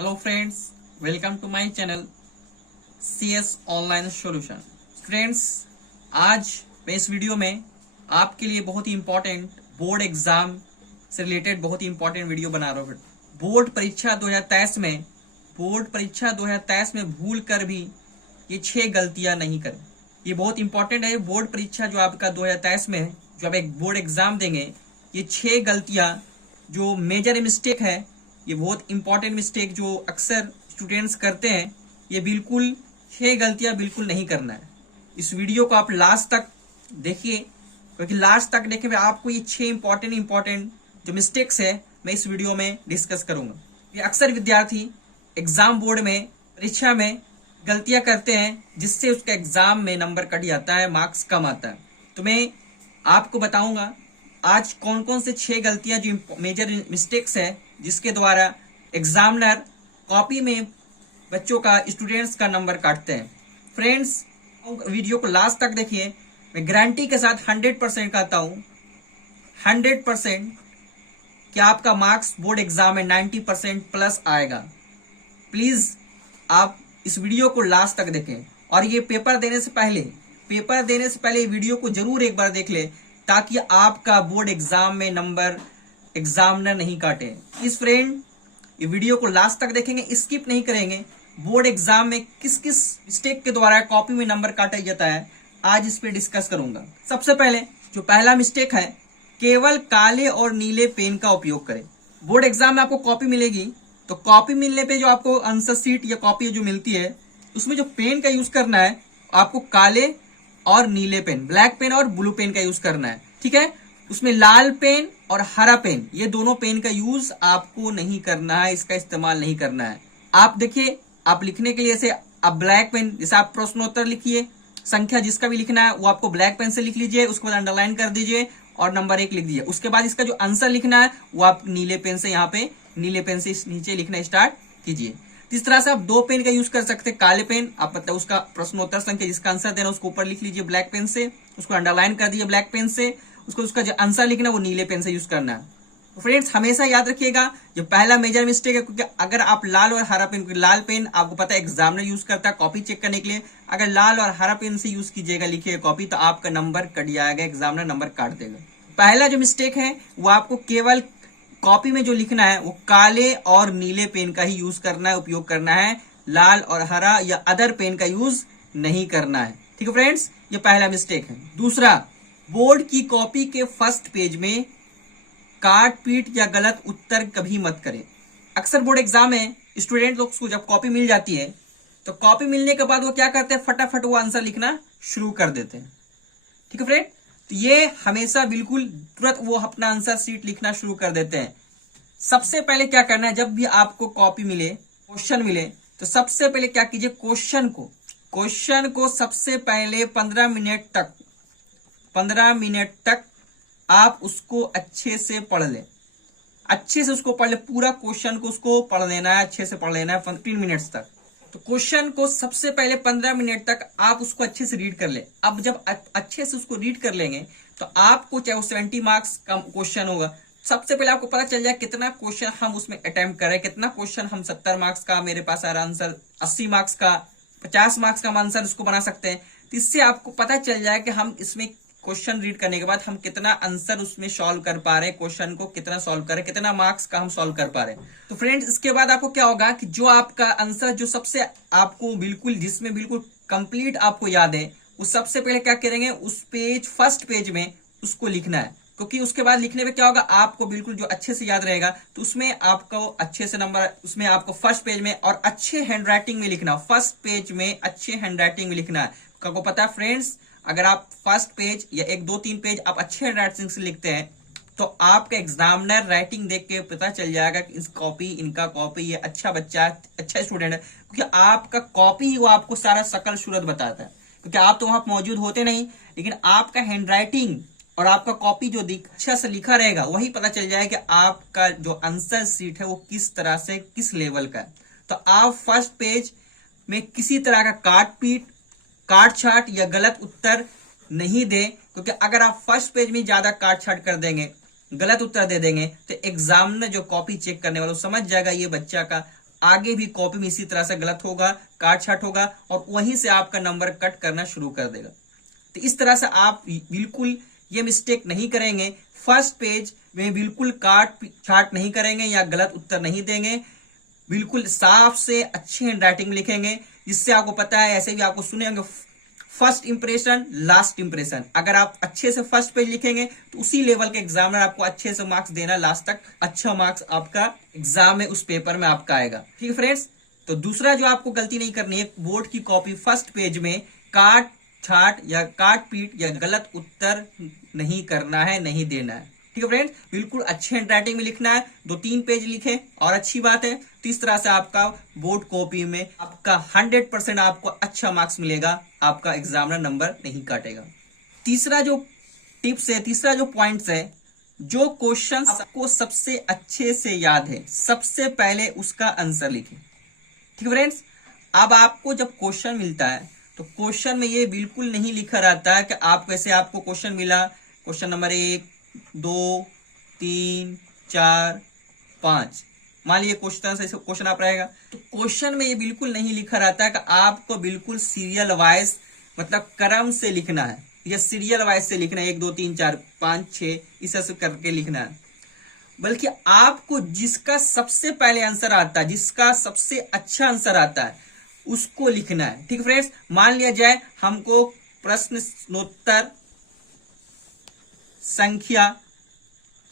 Hello friends, welcome to my channel CS online solution. Friends, आज मैं इस video में आपके लिए बहुत ही इंपॉर्टेंट बोर्ड एग्जाम से रिलेटेड बहुत ही इंपॉर्टेंट वीडियो बना रहा हूँ। बोर्ड परीक्षा 2023 में भूल कर भी ये 6 गलतियां नहीं करें। ये बहुत इंपॉर्टेंट है। बोर्ड परीक्षा जो आपका 2023 में है, जो आप एक बोर्ड एग्जाम देंगे, ये 6 गलतियां जो मेजर मिस्टेक है, ये बहुत इंपॉर्टेंट मिस्टेक जो अक्सर स्टूडेंट्स करते हैं, ये बिल्कुल 6 गलतियां बिल्कुल नहीं करना है। इस वीडियो को आप लास्ट तक देखिए, क्योंकि लास्ट तक देखे आपको ये 6 इंपॉर्टेंट जो मिस्टेक्स है मैं इस वीडियो में डिस्कस करूंगा। ये अक्सर विद्यार्थी एग्जाम बोर्ड में परीक्षा में गलतियां करते हैं, जिससे उसका एग्जाम में नंबर कट जाता है, मार्क्स कम आता है। तो मैं आपको बताऊंगा आज कौन कौन से 6 गलतियां जो मेजर मिस्टेक्स है, जिसके द्वारा एग्जामिनर कॉपी में बच्चों का, स्टूडेंट्स का नंबर काटते हैं। फ्रेंड्स, वीडियो को लास्ट तक देखिए। मैं गारंटी के साथ 100% कहता हूं, 100% कि आपका मार्क्स बोर्ड एग्जाम में 90% प्लस आएगा। प्लीज आप इस वीडियो को लास्ट तक देखें, और ये पेपर देने से पहले वीडियो को जरूर एक बार देख ले, ताकि आपका बोर्ड एग्जाम में नंबर एग्जामिनर नहीं काटे। इस फ्रेंड, ये वीडियो को लास्ट तक देखेंगे, स्किप नहीं करेंगे। बोर्ड एग्जाम में किस किस मिस्टेक के द्वारा कॉपी में नंबर काटा जाता है, आज इस पे डिस्कस करूंगा। सबसे पहले जो पहला मिस्टेक है, केवल काले और नीले पेन का उपयोग करें। बोर्ड एग्जाम में आपको कॉपी मिलेगी, तो कॉपी मिलने पे जो आपको आंसर शीट या कॉपी जो मिलती है, उसमें जो पेन का यूज करना है, आपको काले और नीले पेन, ब्लैक पेन और ब्लू पेन का यूज करना है। ठीक है, उसमें लाल पेन और हरा पेन, ये दोनों पेन का यूज आपको नहीं करना है, इसका इस्तेमाल नहीं करना है। आप देखिए, आप लिखने के लिए जैसे आप ब्लैक पेन, जैसे आप प्रश्नोत्तर लिखिए, संख्या जिसका भी लिखना है वो आपको ब्लैक पेन से लिख लीजिए, उसके बाद अंडरलाइन कर दीजिए और नंबर 1 लिख दीजिए। उसके बाद इसका जो आंसर लिखना है वो आप नीले पेन से, यहाँ पे नीले पेन से नीचे लिखना स्टार्ट कीजिए। इस तरह से आप 2 पेन का यूज कर सकते हैं। काले पेन, आप मतलब उसका प्रश्नोत्तर संख्या जिसका आंसर देना उसको ऊपर लिख लीजिए ब्लैक पेन से, उसको अंडरलाइन कर दीजिए ब्लैक पेन से, उसका जो आंसर लिखना है वो नीले पेन से यूज करना है। तो फ्रेंड्स, हमेशा याद रखिएगा, जो पहला मेजर मिस्टेक है, क्योंकि अगर आप लाल और हरा पेन, क्योंकि लाल पेन आपको पता है एग्जामिनर यूज करता है कॉपी चेक करने के लिए, अगर लाल और हरा पेन से यूज कीजिएगा लिखिए कॉपी, तो आपका नंबर कट जाएगा, एग्जामिनर नंबर काट देगा। पहला जो मिस्टेक है वो आपको केवल कॉपी में जो लिखना है वो काले और नीले पेन का ही यूज करना है, उपयोग करना है, लाल और हरा या अदर पेन का यूज नहीं करना है। ठीक है फ्रेंड्स, ये पहला मिस्टेक है। दूसरा, बोर्ड की कॉपी के फर्स्ट पेज में काट पीट या गलत उत्तर कभी मत करें। अक्सर बोर्ड एग्जाम में स्टूडेंट लोग को जब कॉपी मिल जाती है, तो कॉपी मिलने के बाद वो क्या करते हैं, फटाफट वो आंसर लिखना शुरू कर देते हैं। ठीक है फ्रेंड, तो ये हमेशा बिल्कुल तुरंत वो अपना आंसर शीट लिखना शुरू कर देते हैं। सबसे पहले क्या करना है, जब भी आपको कॉपी मिले, क्वेश्चन मिले, तो सबसे पहले क्या कीजिए, क्वेश्चन को सबसे पहले 15 मिनट तक आप उसको अच्छे से पढ़ लें। अच्छे से उसको पढ़ ले, पूरा क्वेश्चन को उसको पढ़ लेना है, अच्छे से पढ़ लेना है 15 मिनट्स तक। तो क्वेश्चन को सबसे पहले 15 मिनट तक आप उसको अच्छे से रीड कर ले। अब जब अच्छे से उसको रीड कर लेंगे, तो आपको चाहे वो 70 मार्क्स का क्वेश्चन होगा, सबसे पहले आपको पता चल जाए कितना क्वेश्चन हम उसमें अटेम्प्ट कर रहे हैं, कितना क्वेश्चन हम 70 मार्क्स का मेरे पास आ रहा आंसर, 80 मार्क्स का, 50 मार्क्स का हम आंसर उसको बना सकते हैं। तो इससे आपको पता चल जाए कि हम इसमें क्वेश्चन रीड करने के बाद हम कितना आंसर उसमें सॉल्व कर पा रहे हैं, क्वेश्चन को कितना सॉल्व कर रहे हैं, कितना मार्क्स का हम सॉल्व कर पा रहे हैं। तो फ्रेंड्स, इसके बाद आपको क्या होगा कि जो आपका आंसर जो सबसे आपको बिल्कुल, जिसमें बिल्कुल कंप्लीट आपको याद है, वो सबसे पहले क्या करेंगे, उस पेज, फर्स्ट पेज में उसको लिखना है। क्योंकि उसके बाद लिखने में क्या होगा, आपको बिल्कुल जो अच्छे से याद रहेगा, तो उसमें आपको अच्छे से नंबर, उसमें आपको फर्स्ट पेज में और अच्छे हैंडराइटिंग में लिखना, फर्स्ट पेज में अच्छे हैंडराइटिंग में लिखना है। आपको पता है फ्रेंड्स, अगर आप फर्स्ट पेज या 1, 2, 3 पेज आप अच्छे हैंडराइटिंग से लिखते हैं, तो आपका एग्जामिनर राइटिंग देख के पता चल जाएगा कि इनका कॉपी, ये अच्छा बच्चा, अच्छा स्टूडेंट है, क्योंकि आपका कॉपी वो आपको सारा शकल सूरत बताता है। क्योंकि आप तो वहां मौजूद होते नहीं, लेकिन आपका हैंडराइटिंग और आपका कॉपी जो अच्छा से लिखा रहेगा, वही पता चल जाएगा कि आपका जो आंसर शीट है वो किस तरह से, किस लेवल का है। तो आप फर्स्ट पेज में किसी तरह का काट छाट या गलत उत्तर नहीं दें, क्योंकि अगर आप फर्स्ट पेज में ज्यादा काट छाट कर देंगे, गलत उत्तर दे देंगे, तो एग्जामिनर जो कॉपी चेक करने वाला समझ जाएगा ये बच्चा का आगे भी कॉपी में इसी तरह से गलत होगा, काट छाट होगा और वहीं से आपका नंबर कट करना शुरू कर देगा। तो इस तरह से आप बिल्कुल ये मिस्टेक नहीं करेंगे। फर्स्ट पेज में बिल्कुल काट छाट नहीं करेंगे या गलत उत्तर नहीं देंगे, बिल्कुल साफ से अच्छी हैंडराइटिंग में लिखेंगे, जिससे आपको पता है, ऐसे भी आपको सुने होंगे, फर्स्ट इंप्रेशन लास्ट इंप्रेशन। अगर आप अच्छे से फर्स्ट पेज लिखेंगे तो उसी लेवल के एग्जामिनर आपको अच्छे से मार्क्स देना, लास्ट तक अच्छा मार्क्स आपका एग्जाम में उस पेपर में आपका आएगा। ठीक है फ्रेंड्स, तो दूसरा जो आपको गलती नहीं करनी है, बोर्ड की कॉपी फर्स्ट पेज में काट छाट या काट पीट या गलत उत्तर नहीं करना है, नहीं देना है। ठीक है फ्रेंड्स, बिल्कुल अच्छे हैंडराइटिंग में लिखना है, 2-3 पेज लिखे और अच्छी बात है। तो इस तरह से आपका बोर्ड कॉपी में आपका 100% आपको अच्छा मार्क्स मिलेगा, आपका एग्जामिनर नंबर नहीं काटेगा। तीसरा जो टिप्स है, तीसरा जो पॉइंट्स है, जो क्वेश्चन आपको सबसे अच्छे से याद है, सबसे पहले उसका आंसर लिखें। ठीक है फ्रेंड्स, अब आपको जब क्वेश्चन मिलता है तो क्वेश्चन में ये बिल्कुल नहीं लिखा रहता है कि आप कैसे, आपको क्वेश्चन मिला, क्वेश्चन नंबर 1, 2, 3, 4, 5, मान लीजिए क्वेश्चन आप रहेगा, तो क्वेश्चन में ये बिल्कुल नहीं लिखा रहता है कि आपको बिल्कुल सीरियल वाइज, मतलब क्रम से लिखना है या सीरियल वाइज से लिखना है, 1, 2, 3, 4, 5, 6 इस तरह से करके लिखना है, बल्कि आपको जिसका सबसे पहले आंसर आता है, जिसका सबसे अच्छा आंसर आता है, उसको लिखना है। ठीक है फ्रेंड्स, मान लिया जाए हमको प्रश्नोत्तर संख्या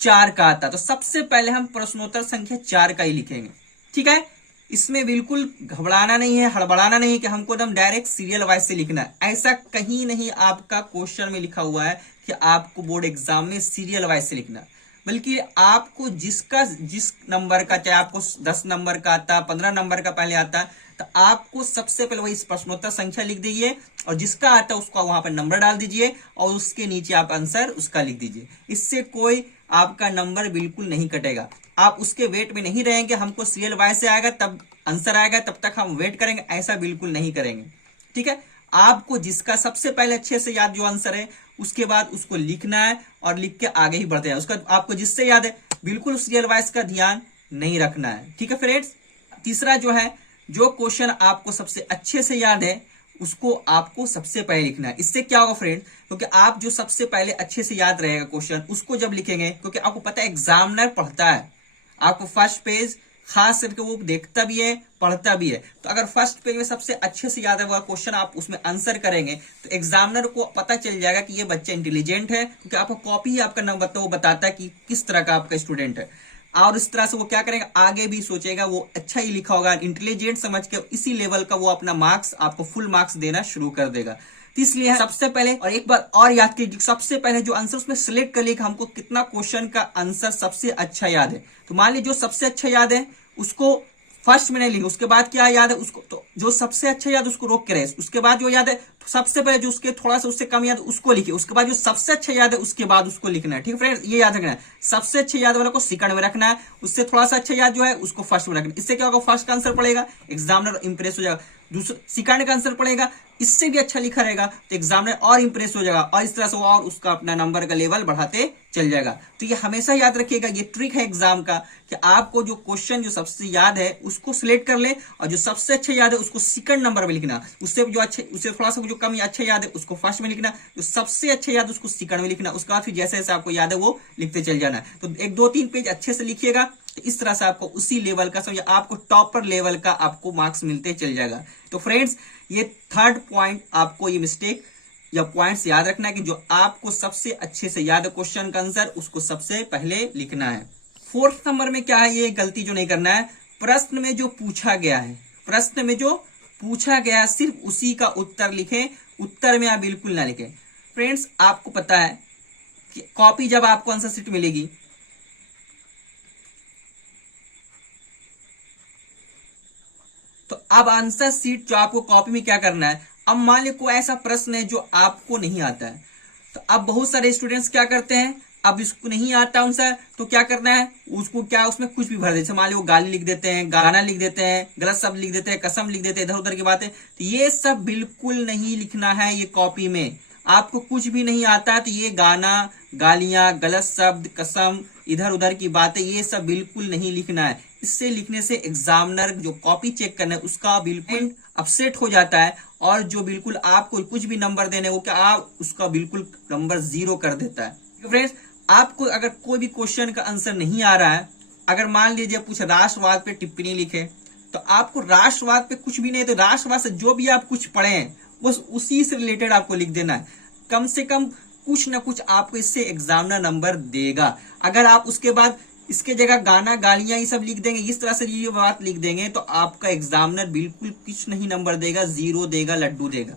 4 का आता, तो सबसे पहले हम प्रश्नोत्तर संख्या 4 का ही लिखेंगे। ठीक है, इसमें बिल्कुल घबराना नहीं है, हड़बड़ाना नहीं है कि हमको एकदम डायरेक्ट सीरियल वाइज से लिखना है। ऐसा कहीं नहीं आपका क्वेश्चन में लिखा हुआ है कि आपको बोर्ड एग्जाम में सीरियल वाइज से लिखना है, बल्कि आपको जिस नंबर का, चाहे आपको 10 नंबर का आता, 15 नंबर का पहले आता, तो आपको सबसे पहले वही प्रश्नोत्तर संख्या लिख दीजिए और जिसका आता है उसका वहां पर नंबर डाल दीजिए और उसके नीचे आप आंसर उसका लिख दीजिए। इससे कोई आपका नंबर बिल्कुल नहीं कटेगा। आप उसके वेट में नहीं रहेंगे, हमको सीरियल वाइज से आएगा तब आंसर आएगा, तब तक हम वेट करेंगे, ऐसा बिल्कुल नहीं करेंगे। ठीक है, आपको जिसका सबसे पहले अच्छे से याद जो आंसर है, उसके बाद उसको लिखना है और लिख के आगे ही बढ़ते हैं। उसका आपको जिससे याद है, बिल्कुल सीरियल वाइज का ध्यान नहीं रखना है। ठीक है फ्रेंड्स, तीसरा जो है, जो क्वेश्चन आपको सबसे अच्छे से याद है उसको आपको सबसे पहले लिखना है। इससे क्या होगा फ्रेंड, क्योंकि आप जो सबसे पहले अच्छे से याद रहेगा क्वेश्चन, उसको जब लिखेंगे, क्योंकि आपको पता है एग्जामिनर पढ़ता है, आपको फर्स्ट पेज खास करके वो देखता भी है, पढ़ता भी है। तो अगर फर्स्ट पेज में सबसे अच्छे से याद है वह क्वेश्चन आप उसमें आंसर करेंगे तो एग्जामिनर को पता चल जाएगा कि ये बच्चा इंटेलिजेंट है, क्योंकि आपको कॉपी ही आपका नंबर तो वो बताता है कि किस तरह का आपका स्टूडेंट है। और इस तरह से वो क्या करेगा, आगे भी सोचेगा, वो अच्छा ही लिखा होगा, इंटेलिजेंट समझ के इसी लेवल का वो अपना मार्क्स, आपको फुल मार्क्स देना शुरू कर देगा। तो इसलिए सबसे पहले, और एक बार और याद कीजिए, सबसे पहले जो आंसर उसमें सिलेक्ट कर लिया हमको कितना क्वेश्चन का आंसर सबसे अच्छा याद है। तो मान लीजिए जो सबसे अच्छा याद है उसको फर्स्ट में नहीं लिखे, उसके बाद क्या याद है उसको, तो जो सबसे अच्छा याद है उसको रोक के रहे, उसके बाद जो याद है तो सबसे पहले जो उसके थोड़ा सा उससे कम याद है उसको लिखिए, उसके बाद जो सबसे अच्छा याद है उसके बाद उसको लिखना है। ठीक है फ्रेंड्स, ये याद रखना है, सबसे अच्छे याद वाला को सेकंड में रखना है, उससे थोड़ा सा अच्छा याद जो है उसको फर्स्ट में रखना है। इससे क्या होगा, फर्स्ट का आंसर पड़ेगा, एग्जामिनर इंप्रेस हो जाएगा, दूसरा सेकंड का आंसर पड़ेगा, इससे भी अच्छा लिखा रहेगा तो एग्जामिनर और इंप्रेस हो जाएगा और इस तरह से वो और उसका अपना नंबर का लेवल बढ़ाते चल जाएगा। तो ये हमेशा याद रखिएगा, ये ट्रिक है एग्जाम का कि आपको जो क्वेश्चन जो सबसे याद है उसको सिलेक्ट कर ले और जो सबसे अच्छा याद है उसको सेकंड नंबर में लिखना, उससे जो अच्छे, उससे थोड़ा सा जो कम अच्छा याद है उसको फर्स्ट में लिखना, जो सबसे अच्छा याद है उसको सेकंड में लिखना, उसके बाद फिर जैसे जैसे आपको याद है वो लिखते चल जाना। तो 1-2-3 पेज अच्छे से लिखिएगा, तो इस तरह से आपको उसी लेवल का, समझिए आपको टॉपर लेवल का आपको मार्क्स मिलते चल जाएगा। तो फ्रेंड्स, ये थर्ड पॉइंट आपको ये मिस्टेक या पॉइंट्स याद रखना है कि जो आपको सबसे अच्छे से याद है क्वेश्चन का आंसर उसको सबसे पहले लिखना है। फोर्थ नंबर में क्या है, ये गलती जो नहीं करना है, प्रश्न में जो पूछा गया है, प्रश्न में जो पूछा गया सिर्फ उसी का उत्तर लिखें, उत्तर में आप बिल्कुल ना लिखें। फ्रेंड्स, आपको पता है कि कॉपी जब आपको आंसर शीट मिलेगी तो अब आंसर शीट जो आपको कॉपी में क्या करना है, अब मान लीजिए कोई ऐसा प्रश्न है जो आपको नहीं आता है, तो अब बहुत सारे स्टूडेंट्स क्या करते हैं, अब इसको नहीं आता आंसर तो क्या करना है, उसको क्या उसमें कुछ भी भर देते, मान लीजिए वो गाली लिख देते हैं, गाना लिख देते हैं, गलत शब्द लिख देते हैं, कसम लिख देते हैं, इधर उधर की बातें। तो ये सब बिल्कुल नहीं लिखना है। ये कॉपी में आपको कुछ भी नहीं आता है तो ये गाना, गालियां, गलत शब्द, कसम, इधर उधर की बातें, ये सब बिल्कुल नहीं लिखना है। इससे लिखने से एग्जामिनर जो कॉपी चेक करना है उसका बिल्कुल अपसेट हो जाता है, और जो बिल्कुल आपको कुछ भी नंबर देने वो क्या आप उसका बिल्कुल नंबर 0 कर देता है। फ्रेंड्स, आपको अगर कोई भी क्वेश्चन का आंसर नहीं आ रहा है, अगर मान लीजिए कुछ राष्ट्रवाद पे टिप्पणी लिखे, तो आपको राष्ट्रवाद पे कुछ भी नहीं, तो राष्ट्रवाद से जो भी आप कुछ पढ़े हैं बस उसी से रिलेटेड आपको लिख देना है। कम से कम कुछ ना कुछ आपको इससे एग्जामिनर नंबर देगा। अगर आप उसके बाद इसके जगह गाना गालियां ये सब लिख देंगे, इस तरह से ये बात लिख देंगे, तो आपका एग्जामिनर बिल्कुल कुछ नहीं नंबर देगा, 0 देगा, लड्डू देगा।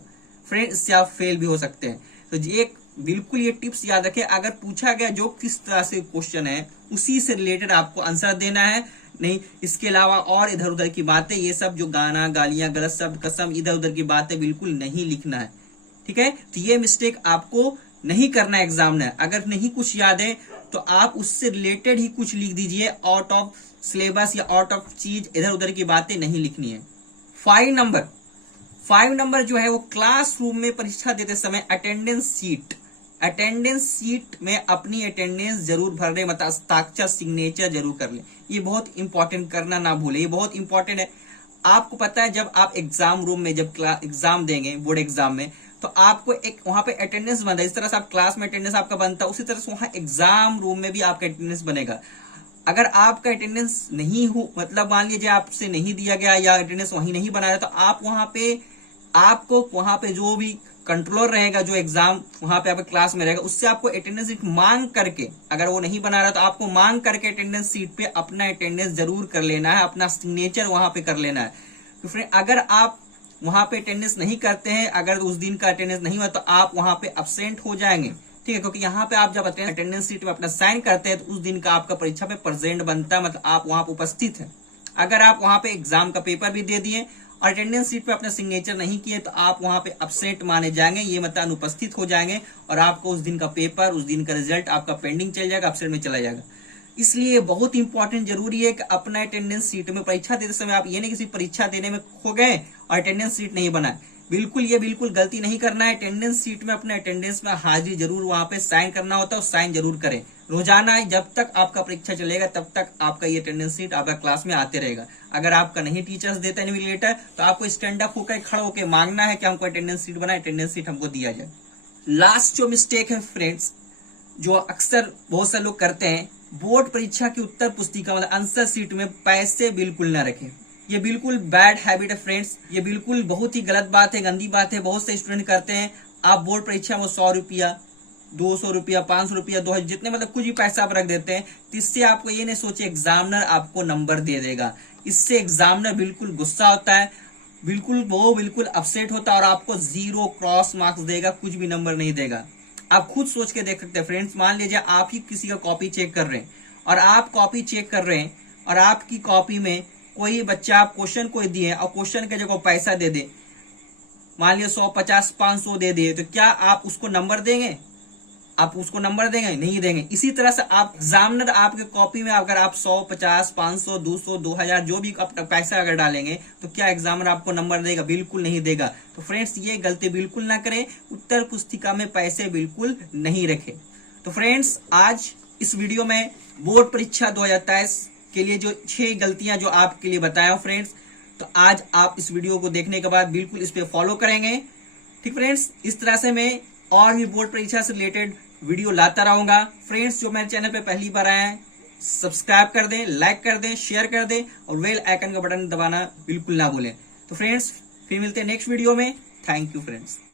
फ्रेंड, इससे आप फेल भी हो सकते हैं। तो एक बिल्कुल ये टिप्स याद रखें, अगर पूछा गया जो किस तरह से क्वेश्चन है उसी से रिलेटेड आपको आंसर देना है, नहीं इसके अलावा और इधर उधर की बातें, ये सब जो गाना गालियां गलत शब्द कसम इधर उधर की बातें बिल्कुल नहीं लिखना है। ठीक है, तो ये मिस्टेक आपको नहीं करना है एग्जाम में। अगर नहीं कुछ याद है तो आप उससे रिलेटेड ही कुछ लिख दीजिए, आउट ऑफ सिलेबस या आउट ऑफ चीज इधर उधर की बातें नहीं लिखनी है। 5 नंबर जो है वो क्लासरूम में परीक्षा देते समय अटेंडेंस सीट में अपनी अटेंडेंस जरूर भर ले, मतलब हस्ताक्षर सिग्नेचर जरूर कर ले। ये बहुत इंपॉर्टेंट, करना ना भूले, ये बहुत इंपॉर्टेंट है। आपको पता है जब आप एग्जाम रूम में जब एग्जाम देंगे बोर्ड एग्जाम में, तो आपको एक वहां पे अटेंडेंस बनता है। इस तरह से आप क्लास में अटेंडेंस आपका बनता है, उसी तरह से वहां एग्जाम रूम में भी आपका अटेंडेंस बनेगा। अगर आपका अटेंडेंस नहीं हो, मतलब मान लीजिए आपसे नहीं दिया गया या अटेंडेंस वहीं नहीं बनाया, तो आप वहां पे आपको वहां पे जो भी कंट्रोलर रहेगा, जो एग्जाम वहां पे आपके क्लास में रहेगा, उससे आपको अटेंडेंस सीट मांग करके, अगर वो नहीं बना रहा तो आपको मांग करके अटेंडेंस सीट पे अपना अटेंडेंस जरूर कर लेना है, अपना सिग्नेचर वहां पे कर लेना है। तो फ्रेंड, अगर आप वहां पे अटेंडेंस नहीं करते हैं, अगर उस दिन का अटेंडेंस नहीं हुआ, तो आप वहां पे अब्सेंट हो जाएंगे। ठीक है, क्योंकि यहाँ पे आप जब अटेंडेंस सीट में अपना साइन करते हैं तो उस दिन का आपका परीक्षा पे प्रेजेंट बनता है, मतलब आप वहां पे उपस्थित हैं। अगर आप वहां पे एग्जाम का पेपर भी दे दिए और अटेंडेंस सीट पे अपना सिग्नेचर नहीं किए, तो आप वहां पे अब्सेंट माने जाएंगे, ये मतलब अनुपस्थित हो जाएंगे, और आपको उस दिन का पेपर, उस दिन का रिजल्ट आपका पेंडिंग चल जाएगा, अब्सेंट में चला जाएगा। इसलिए बहुत इंपॉर्टेंट जरूरी है कि अपना अटेंडेंस सीट में परीक्षा देते समय आप ये नहीं किसी परीक्षा देने में खो गए और अटेंडेंस सीट नहीं बना, बिल्कुल गलती नहीं करना है। अटेंडेंस सीट में अपने अटेंडेंस में हाजिरी जरूर वहां पे साइन करना होता है, साइन जरूर करें रोजाना। जब तक आपका परीक्षा चलेगा तब तक आपका ये अटेंडेंस सीट आपका क्लास में आते रहेगा। अगर आपका नहीं टीचर्स देते इन्विजिलेटर, तो आपको स्टैंड अप होकर खड़ा होकर मांगना है कि हमको अटेंडेंस सीट बनाए, अटेंडेंस सीट हमको दिया जाए। लास्ट जो मिस्टेक है फ्रेंड्स, जो अक्सर बहुत से लोग करते हैं, बोर्ड परीक्षा की उत्तर पुस्तिका मतलब आंसर सीट में पैसे बिल्कुल न रखें। ये बिल्कुल बैड हैबिट है फ्रेंड्स, ये बिल्कुल बहुत ही गलत बात है, गंदी बात है। बहुत से स्टूडेंट करते हैं, आप बोर्ड परीक्षा में 100 रुपया, 200 रुपया, 500 रुपया, 2000 जितने मतलब कुछ भी पैसा आप रख देते हैं, इससे आपको ये नहीं सोचे एग्जामिनर आपको नंबर दे देगा। इससे एग्जामिनर बिल्कुल गुस्सा होता है, बिल्कुल अपसेट होता है और आपको 0 क्रॉस मार्क्स देगा, कुछ भी नंबर नहीं देगा। आप खुद सोच के देख सकते हैं फ्रेंड्स। मान लीजिए आप ही किसी का कॉपी चेक कर रहे हैं, और आप कॉपी चेक कर रहे हैं और आपकी कॉपी में कोई बच्चा आप क्वेश्चन कोई दिए और क्वेश्चन के जगह पैसा दे दे, मान लिया 100, 50, 500 दे दिए, तो क्या आप उसको नंबर देंगे? आप उसको नंबर देंगे? नहीं देंगे। इसी तरह से आप एग्जामिनर आपके कॉपी में अगर आप 100, 50, 500, 200, 2000 जो भी अपना पैसा अगर डालेंगे, तो क्या एग्जामिनर आपको नंबर देगा? बिल्कुल नहीं देगा। तो फ्रेंड्स, ये गलती बिल्कुल ना करें, उत्तर पुस्तिका में पैसे बिल्कुल नहीं रखें। तो फ्रेंड्स, आज इस वीडियो में बोर्ड परीक्षा 2023 के लिए जो 6 गलतियां जो आपके लिए बताया फ्रेंड्स, तो आज आप इस वीडियो को देखने के बाद बिल्कुल इस पे फॉलो करेंगे। ठीक फ्रेंड्स, इस तरह से मैं और भी बोर्ड परीक्षा से रिलेटेड वीडियो लाता रहूंगा। फ्रेंड्स, जो मेरे चैनल पे पहली बार आए हैं, सब्सक्राइब कर दें, लाइक कर दें, शेयर कर दें और बेल आइकन का बटन दबाना बिल्कुल ना भूलें। तो फ्रेंड्स, फिर मिलते हैं नेक्स्ट वीडियो में। Thank you friends.